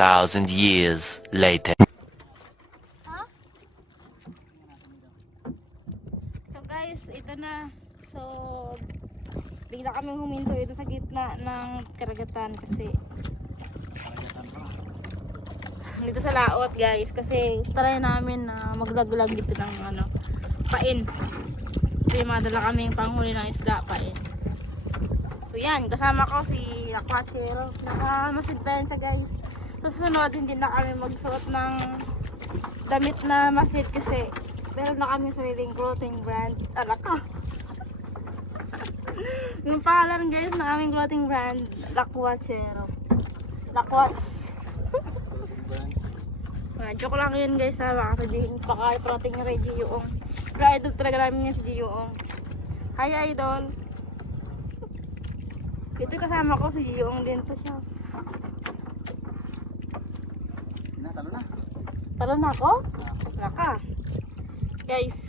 2,000 years later. Ha? So guys, ito na. So, bigla kaming huminto ito sa gitna ng karagatan kasi dito sa laot guys kasi try namin na maglaglag dito ng pain. Kasi madala kaming panghuli ng isda pain. So yan, kasama ko si Aquachero. Nakamasid pa yan siya guys. So susunod hindi na kami magsuot ng damit na masid kasi meron na kami sariling clothing brand. Alaka. Yung pangalan guys ng aming clothing brand, Aquachero. Aquach. Joke lang yun guys ha, baka sabihin parating yung kay Giyong. Pero idol talaga namin yan si Giyong. Hi idol! Ito kasama ko si Giyong din to siya. Talo na. Talo na ako? Naka. Guys,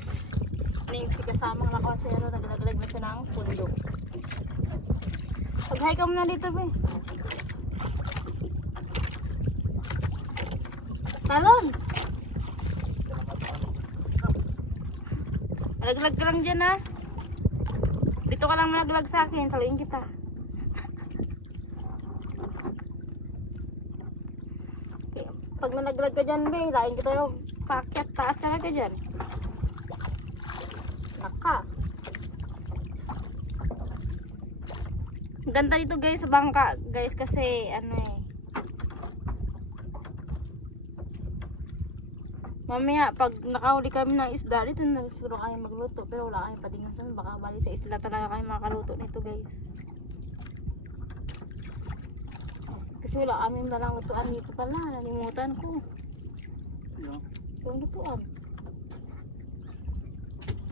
yung si kasamang Aquachero, naglaglag na siya ng pundo. Pag-hi ka muna dito be. Talon! Malaglag ka lang dyan ha. Dito ka lang malaglag sa akin. Saluin kita. Okay. Pag nalaglag ka dyan, be, lain kita yung paket. Taas talaga dyan. Naka. Ganda dito guys sa bangka. Guys kasi mamaya, pag nakahuli kami ng isda, dito na siguro kayo magluto. Pero wala kayong patingan sa baka bali sa isla talaga kayo makaluto nito guys. Kasi wala kami dalang lutuan dito pala. Nalimutan ko. Yung lutuan.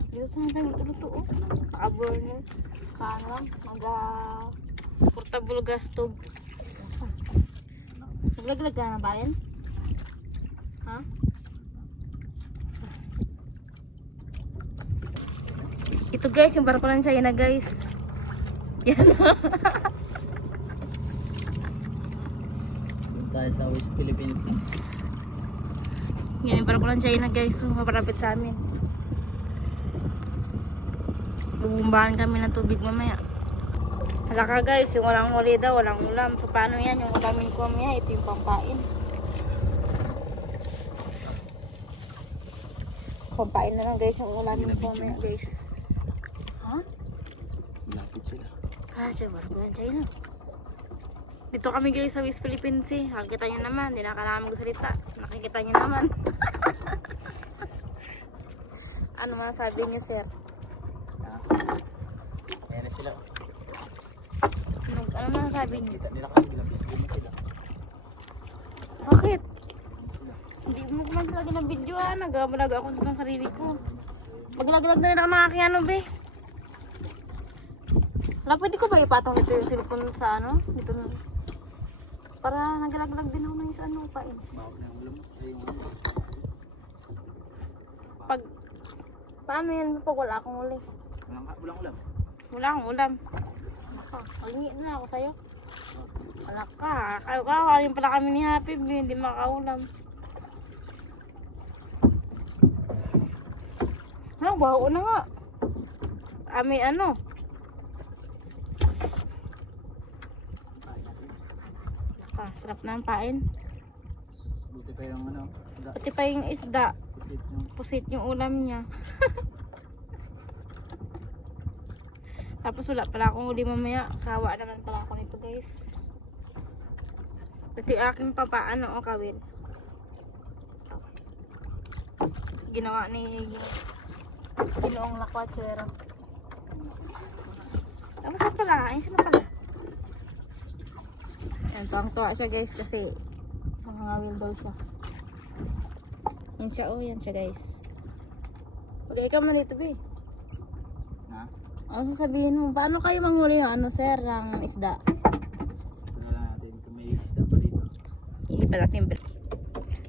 Dito sa natin luto-luto oh. Naka-burner. Lang. Portable gas stove. Naglaglag ka na ba yan? Ha? Ito guys, yung parapalan siya na guys. Yan. Tayo sa West Philippines. Yan yung parapalan siya na guys. So, kaparapit sa amin. Bubumbahan kami ng tubig mamaya. Hala ka guys, yung walang huli daw, walang ulam. So paano yan? Yung ulamin ko mamaya, ito yung pampain. Pampain na lang guys yung ulamin ko mamaya guys. Ha? Malapit sila. Siya, parapalan siya na. Dito kami guys sa West Philippines eh. Nakikita nyo naman, hindi na kailangan magsalita. Nakikita nyo naman. Ano masasabi nyo sir? Ayan na sila. Ano masasabi nyo? Kita nila kasi binabigyan mo sila. Bakit? Hindi mo naman lagi ng video ha. Nag-vlog ako ng sarili ko. Maglag-lag na rin ako ng aking be. Wala, pwede ko ba ipatong ito yung cellphone sa dito na. Para naglag-lag din ako ng isa pain. Bawag na yung ulam. Pag, paano yan pag wala akong uli? Walang ulam. Wala akong ulam. Malingi na ako sa'yo. Wala ka. Kayo pala kami ni Happy. Hindi makaulam. Baho na nga. Ami sarap na ang pain. Buti pa yung isda. Pati pa yung isda. Pusit yung ulam niya. Tapos wala pala akong uli mamaya. Kawa naman pala ako nito guys. Pati aking kawin. Ginawa ni Ginoong Aquachero. Tapos na pala. Ayun sila pala. Yan, tuwang-tuwa siya guys kasi mangangawil daw siya. Yan siya yan siya guys. Mag-ikaw na dito be. Ha? Ano sasabihin mo? Paano kayo manghuli yung sir, ang isda? Ito na lang natin kung may isda pa dito. Hindi pa natin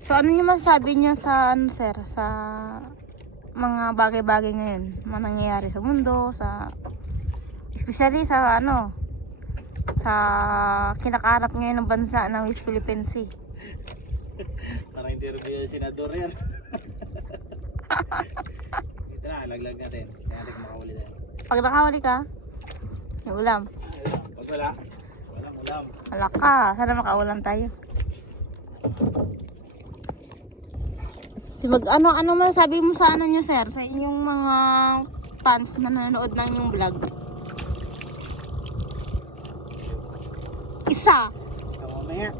So ano yung masasabi niyo sa sir, sa mga bagay-bagay ngayon, mga nangyayari sa mundo, especially sa sa kinakaharap ngayon ng bansa ng West Philippines Sea. Parang interview yung senador yan. Ito na, laglag natin. Kaya natin makawali tayo. Pag nakahuli ka, may ulam. Pag wala, walang ulam. Wala ka. Sana makaulam tayo. Si ano masasabi mo sa ano nyo, sir? Sa inyong mga fans na nanonood ng inyong vlog? Isa. Mamaya.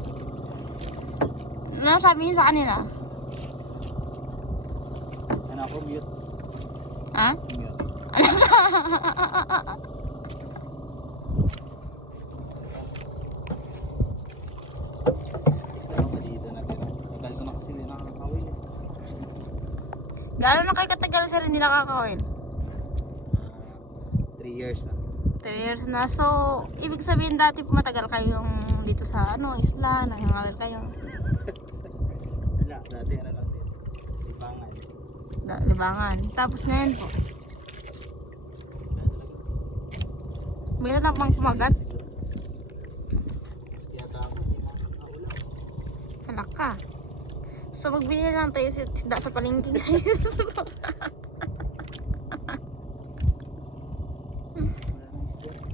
Ano sabi niyo sa kanila? Ano ako, mute. Ha? Mute. Isa lang dito natin. Tagal ko na kasi hindi nakakawin. Gaano na kayo katagal sir hindi nakakawin? 3 years na. 3 years na. So, ibig sabihin dati matagal kayong dito sa isla, nangangawin kayo. Wala, dati ano lang din. Libangan. Libangan. Tapos ngayon po. Mayroon na pang sumagat. Mas kaya tao, hindi makakaulam. Halak ka. So, magbili lang tayo sa palengke guys.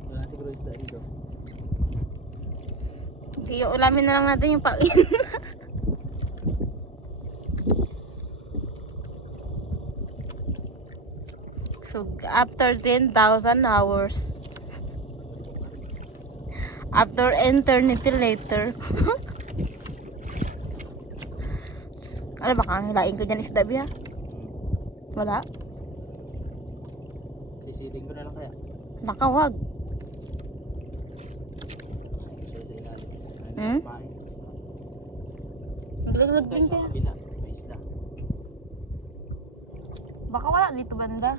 Wala na siguro isda dito. Hindi, ulamin na lang natin yung pain. So, after 10,000 hours. After eternity later. Ano ba kang hilain ko dyan isda biya? Wala? Sisiling ko na lang kaya. Nakawag. Isa sa ilalim. Hmm? Kumain. Bilaglag Tayo din sa kaya. kabila, sa isla. Baka wala dito banda.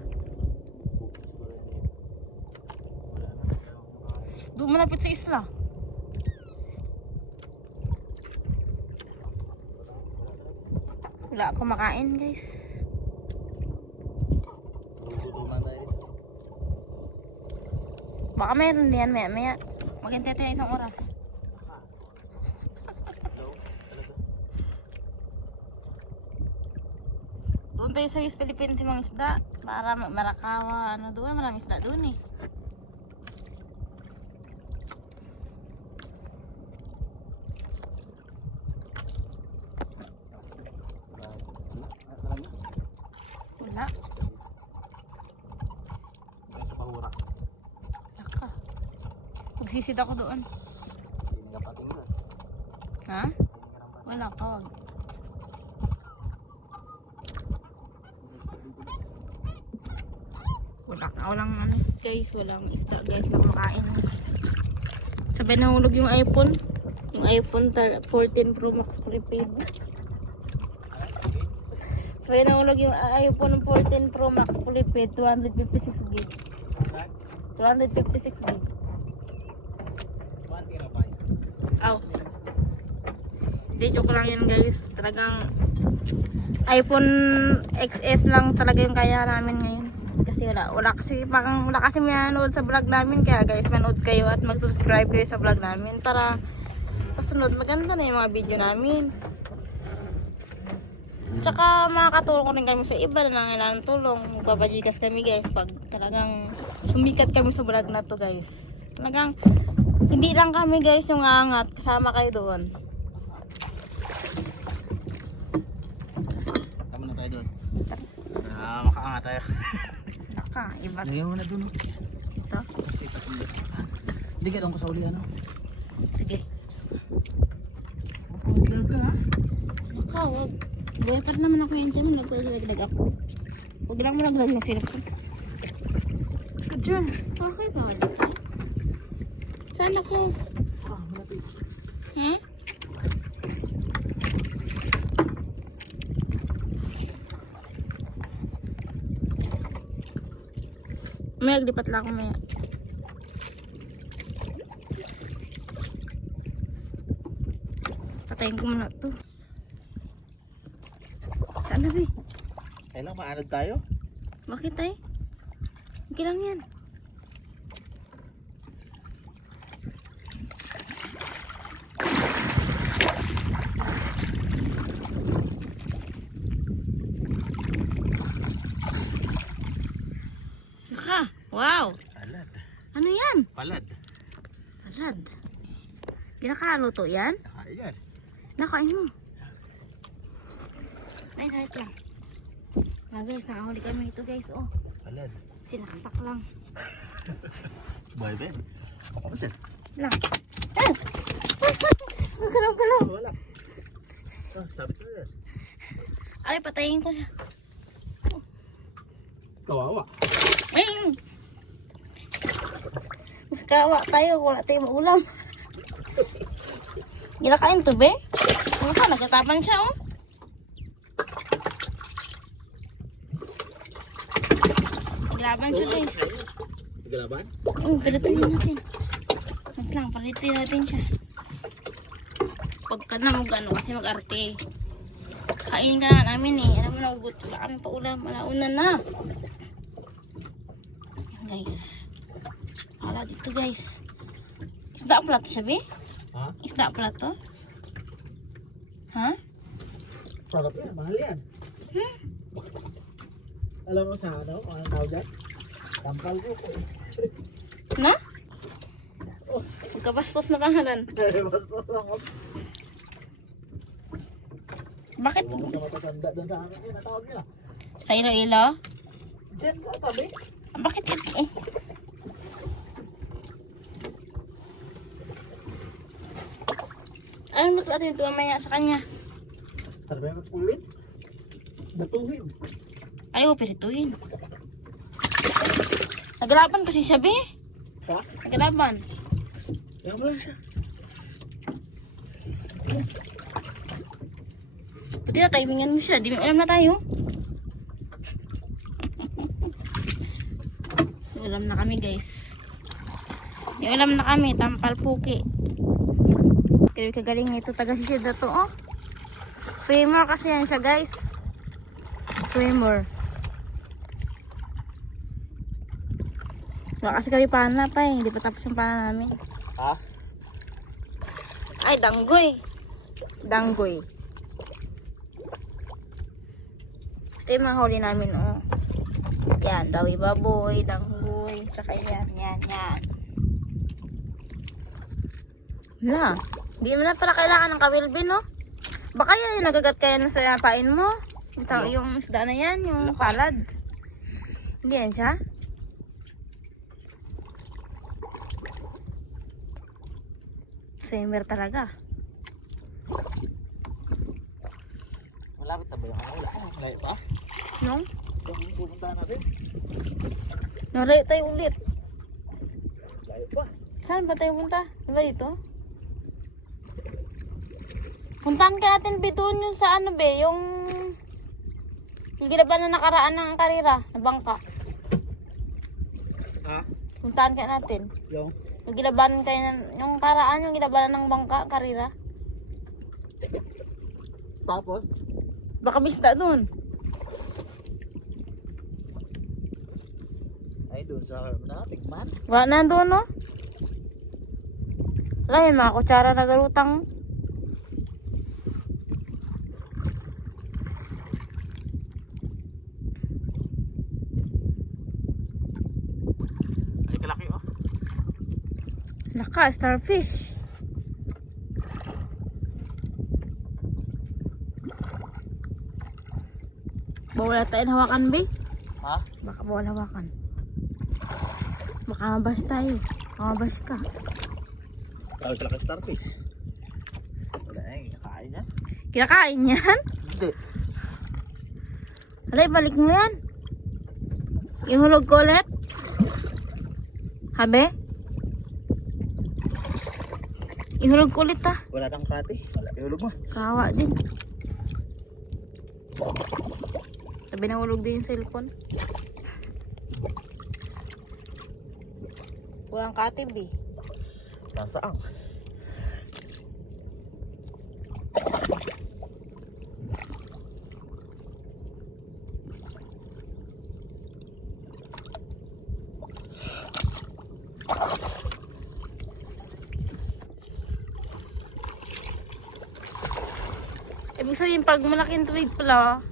Siguro hindi. Wala na. Doon malapit sa isla. Wala ako makain guys. Tutuman tayo dito. Baka meron diyan maya. Maghintay tayo isang oras. Doon tayo sa West Philippines mga isda. Para Marakawa, doon, maraming isda doon eh. Wala. Tayo sa pahurak. Laka. Magsisid ako doon. Hindi nagapating doon. Ha? Wala ka, wag. Walang guys, walang isda guys na makain. Sabay nahulog yung iPhone. Yung iPhone 14 Pro Max prepaid. Sabay nahulog yung iPhone 14 Pro Max prepaid 256 gig. 256 gig. 1 terabyte. Aw. Hindi, joke lang yun guys. Talagang iPhone XS lang talaga yung kaya namin ngayon. Kasi wala kasi manood sa vlog namin. Kaya guys, manood kayo at mag-subscribe kayo sa vlog namin para kasunod maganda na yung mga video namin. Tsaka makakatulong rin kami sa iba na nangailangan tulong. Magpapajikas kami guys pag talagang sumikat kami sa vlog na to guys. Talagang hindi lang kami guys yung aangat, kasama kayo doon. Tama na tayo doon. Makaangat tayo. Naka, iba. Lagyan mo na doon. Ito. Hindi ka doon ko sa uli ano. Sige. Vlog ka ha? Naka, wag. Buhay pa rin naman ako yan dyan. Naglag ako. Huwag lang mo naglag ng silap ko. Diyan. Okay ba? Saan ako? Malapit. Ha? May aglipat lang ako maya. Patayin ko muna ito. Saan na ba eh? Kailang maanod tayo? Bakit ay? Okay lang yan. Wow! Palad. Ano yan? Palad. Palad. Ginakaluto yan? Ayan. Nakain mo. Ay, kahit lang. Na guys, nakahuli kami nito guys. Oh, Palad. sinaksak lang. Boy, Ben. Ako dyan. Lang. Eh! Galaw-galaw. Wala. Oh, sabi ko yan. Ay, patayin ko na. Kawawa. Ay! Mas kawa tayo kung wala tayo maulam. Ginakain to, be? Ano ka? Nagtatapan siya, oh. Naglaban siya, guys. Galaban? Palituin natin. Wait lang, palituin natin siya. Huwag ka na mag-ano kasi mag-arte. Kainin ka na namin eh. Alam mo na, ugot. Wala kami pa ulam. Malauna na. Yan, guys. Wala dito, guys. Isda pala to siya, be? Ha? Isda pala to? Ha? Sarap yan. Mahal yan. Alam mo sa ano? Ano tawag dyan? Tampal ko. No? Magkabastos na pangalan. Basta lang ako. Bakit? Huwag mo sa matatanda doon sa akin. Yan, natawag nila. Sa Iloilo? Diyan sa tabi. Bakit ito? Eh? Ano luto natin ito mamaya sa kanya? Sarap yan ulit. Batuhin. Ayaw, pirituin. Naglaban kasi siya, be. Ha? Naglaban. Yan mo lang siya. Buti na timingan mo siya. Di may ulam na tayo. May ulam na kami, guys. May ulam na kami. Tampal puki. Kaya kagaling ito. Taga-sisid na to, oh. Swimmer kasi yan siya, guys. Swimmer. Wala kasi kami pana pa eh. Hindi pa tapos yung pana namin. Ha? Ay, danggoy. Danggoy. Ito yung mga huli namin, oh. Yan, dawi baboy, danggoy, tsaka yan. Wala. Hindi mo na pala kailangan ng kawilbin, no? Baka yan yung nagagat kaya na sa pain mo. Yung isda na yan, yung palad. Hindi yan siya? Swimmer talaga. Malapit na ba yung ano? Wala. Malayo pa? No? Kung pupunta natin. Narayo tayo ulit. Malayo pa. Saan ba tayo punta? Diba dito? Puntahan ka natin bituon yung sa ano be, yung ginaban na nakaraan ng karira, na bangka. Ha? Puntahan ka natin. Yung? Yung ginaban kayo yung karaan, yung ginaban ng bangka, karira. Tapos? Baka mista dun. Ay, doon sa tikman. Wala na doon, no? Wala yung mga kutsara na garutang. Ay, kalaki oh. Naka, starfish. Bawal tayo hawakan, be. Ha? Baka bawal hawakan. Baka mabas tayo. Mabas ka. Tawag sila kay starfish. Wala eh, nakain niya. Kinakain yan? Hindi. Alay, balik mo yan. Ihulog ko ulit. Habe? Ihulog ko ulit, ha. Wala kang pati. Wala, ihulog mo. Kawa din. Sabi na hulog din yung cellphone. Walang katib eh. Nasaan? Ibig sabihin, pag malaking tuwid pala,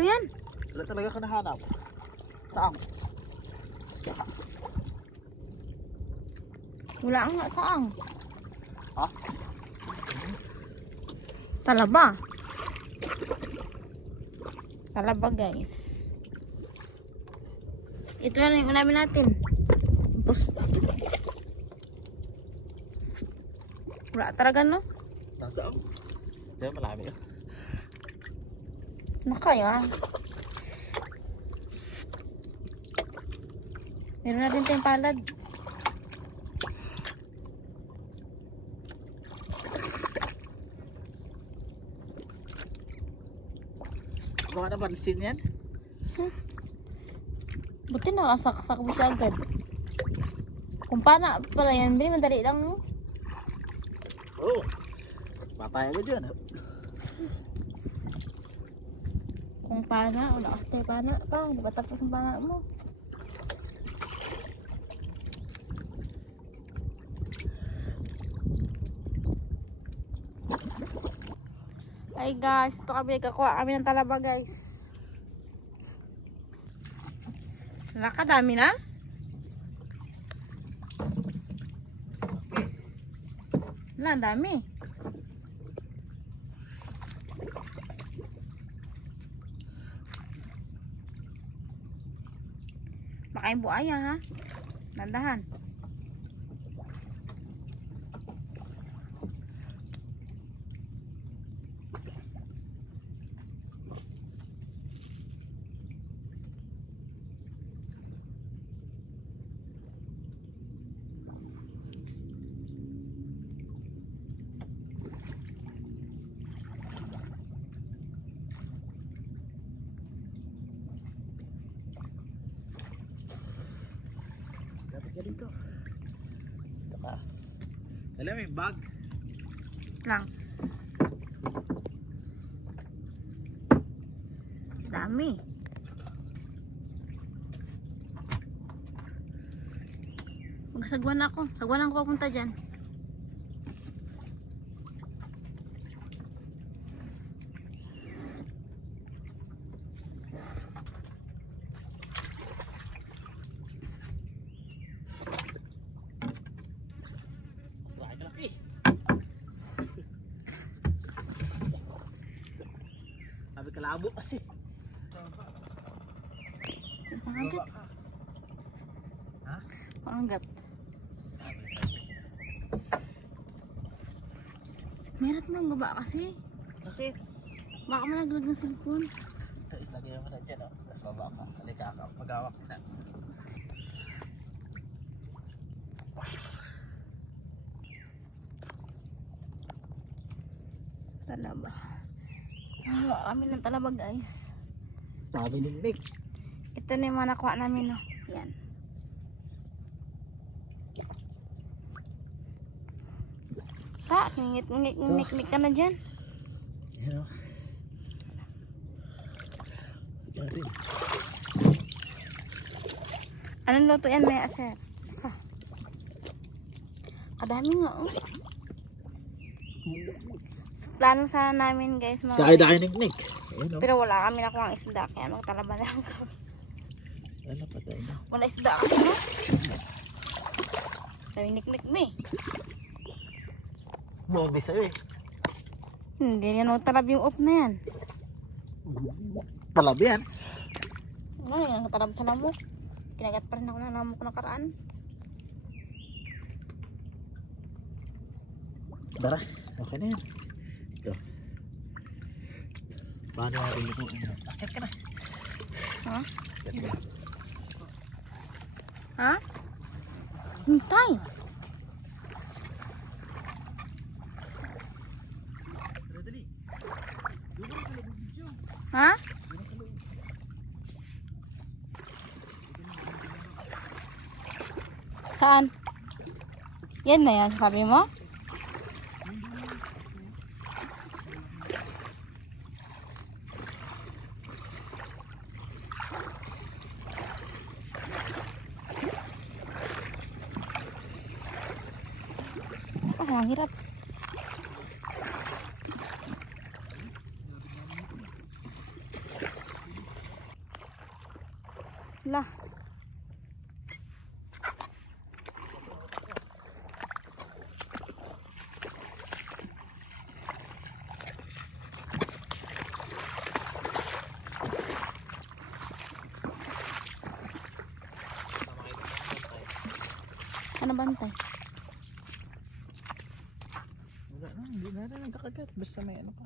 Tatlo yan. Wala talaga ka nahanap. Saan? Wala nga saang. Ha? Talaba. Talaba guys. Ito na yung ulamin natin. Tapos. Wala talaga no? Nasaan? Diyan malami yun. Nakayo ah. Meron natin tayong palad. Baka napansin yan? Buti nakasaksak mo siya agad. Kung paano pala yan, bili madali lang no? Oo. Patay agad yun. Kung paano, wala kasi tayo paano. Parang di ba tapos ang paano mo? Ay guys, ito kami nagkakuha kami ng talaba guys. Nakadami na? Wala, ang dami. Baka yung buaya ha. Nandahan. Dapat ka dito. Ito ka. Alam mo yung bag? Lang. Dami. Magsagwan ako. Sagwan ako papunta dyan. Sabi kalabo kasi. Pangagat. Ha? Pangagat. Meron nang baba kasi. Bakit? Baka malaglag ng cellphone. Ito islagay mo na dyan, oh. Tapos baba ka. Halika ka. Mag-awak na. Talaba. Wala kami ng talaba guys. Sabi ni Nick. Ito na yung mga nakuha namin no. Yan. Ta, ngit ka na dyan. Yan, oh. Tignan natin. Anong luto yan may aser? Ha. Kadami nga oh. So, plano sana namin guys mga Kaya ni Nick. Ayan, oh. pero wala kami nakuha ang isda kaya magtalaba na lang kami. Wala, patay na. Wala isda kasi no? Sabi niknik mo eh. Mobi sa'yo eh. Hindi yan talab yung off na yan. Talab yan. Ano yung talab sa lamok? Kinagat pa rin ako ng lamok nakaraan. Tara, okay na yan. Ito. Paano natin ito? Akit ka na. Ha? Akit ka. Ha? Hintay! Dali. Ha? Saan? Yan na yan, sabi mo? Oh, ang hirap. Ano bantay? Wala na, hindi na rin nagkakagat. Basta may ano pa.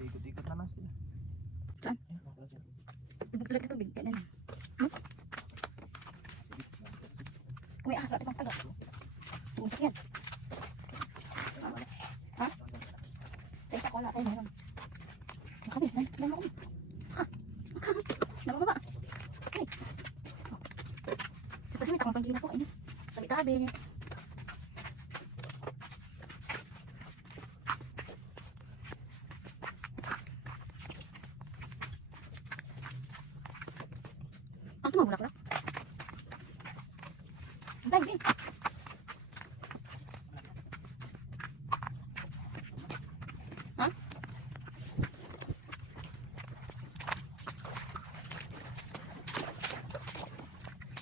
Ikot-ikot na lang sila. Saan? Ayun, ako dyan. Tubig ka tubig. Ganyan. Kung may ahas natin pang taga. Tubig yan. Ha? Sa ita ko wala sa'yo meron. Nakabit. Nakabit. Ha? Nabababa. Ay. Kasi may takong panggilinas ko. Inis. Tabi-tabi. Ang tumabulak-lak. Ang dahil din. Ha?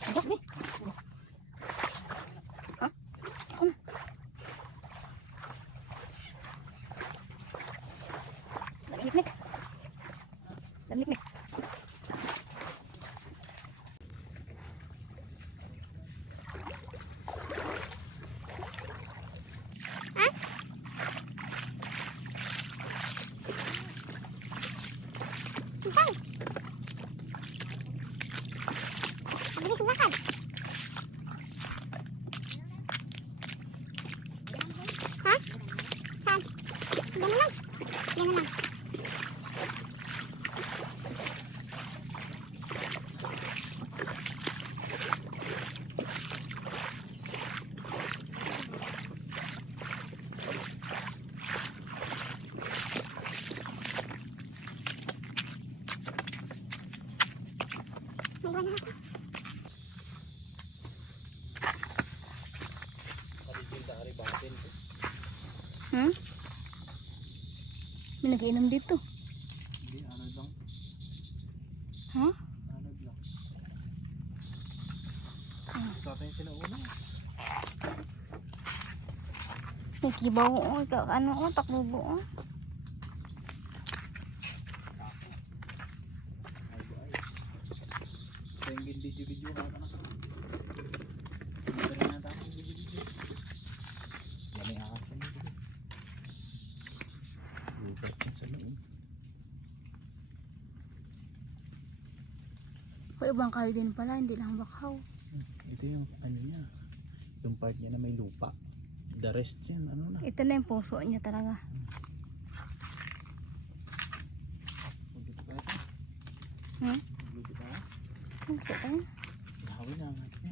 Agos, di. Agos. Ha? Ako na. Lamig-lik. Lamig-lik. Bilis makan. Ha? Saan? Diyan na lang. Diyan na lang. May iwan na ako. Hmm? May nagiinom dito. Hindi, anod lang. Ha? Anod lang. Tatay sila una. Nakibaw o. Ano o. Takbubo o. Ito yung video-video ka na. Ito na tayo yung video-video. Lamay akas sa video. Lupat yan sa loob. O ibang kayo din pala. Hindi lang bakaw. Ito yung ano niya. Yung part niya na may lupa. The rest yan, ano na. Ito na yung puso niya talaga. Magluto tayo. Hmm? Magluto tayo. Ito tayo. Lahawin na natin yan.